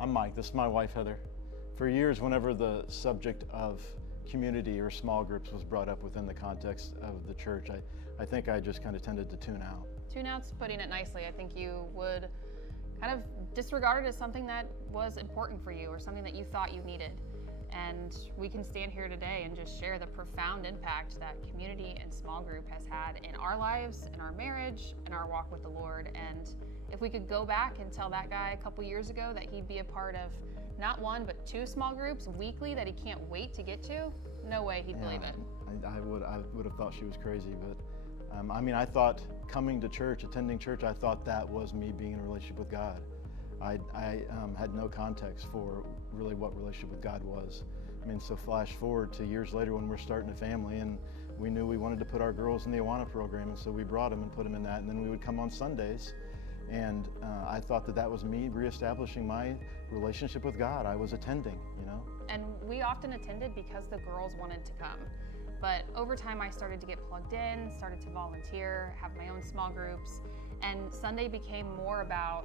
I'm Mike. This is my wife, Heather. For years, whenever the subject of community or small groups was brought up within the context of the church, I think I just kind of tended to tune out. Tune out's putting it nicely. I think you would kind of disregard it as something that was important for you or something that you thought you needed. And we can stand here today and just share the profound impact that community and small group has had in our lives, in our marriage, in our walk with the Lord. And if we could go back and tell that guy a couple years ago that he'd be a part of not one, but 2 small groups weekly that he can't wait to get to, no way he'd believe it. I would have thought she was crazy, but I thought coming to church, attending church, I thought that was me being in a relationship with God. I had no context for really what relationship with God was. So flash forward to years later when we're starting a family, and we knew we wanted to put our girls in the Awana program, and so we brought them and put them in that, and then we would come on Sundays, and I thought that was me reestablishing my relationship with God. I was attending, And we often attended because the girls wanted to come. But over time, I started to get plugged in, started to volunteer, have my own small groups, and Sunday became more about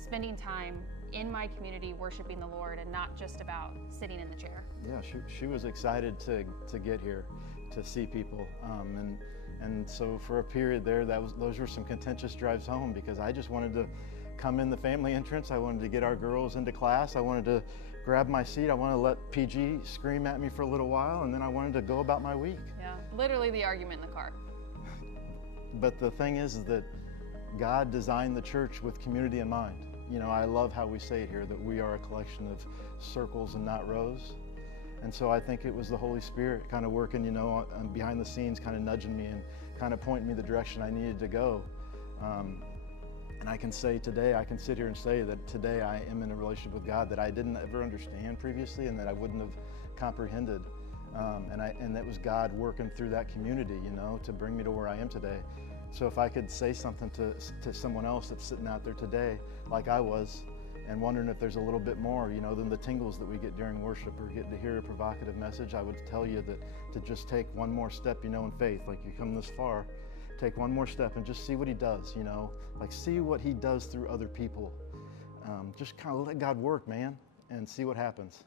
spending time in my community worshiping the Lord and not just about sitting in the chair. Yeah, she was excited to get here, to see people, and so for a period there, those were some contentious drives home, because I just wanted to come in the family entrance. I wanted to get our girls into class. I wanted to grab my seat. I wanted to let PG scream at me for a little while, and then I wanted to go about my week. Yeah, literally the argument in the car. But the thing is that God designed the church with community in mind. I love how we say it here, that we are a collection of circles and not rows. And so I think it was the Holy Spirit kind of working, behind the scenes, kind of nudging me and kind of pointing me the direction I needed to go. And I can say today, I can sit here and say that today I am in a relationship with God that I didn't ever understand previously and that I wouldn't have comprehended. And that was God working through that community, to bring me to where I am today. So if I could say something to someone else that's sitting out there today, like I was, and wondering if there's a little bit more, than the tingles that we get during worship or get to hear a provocative message, I would tell you that to just take one more step, in faith. Like, you come this far, take one more step and just see what he does, like see what he does through other people. Just kind of let God work, man, and see what happens.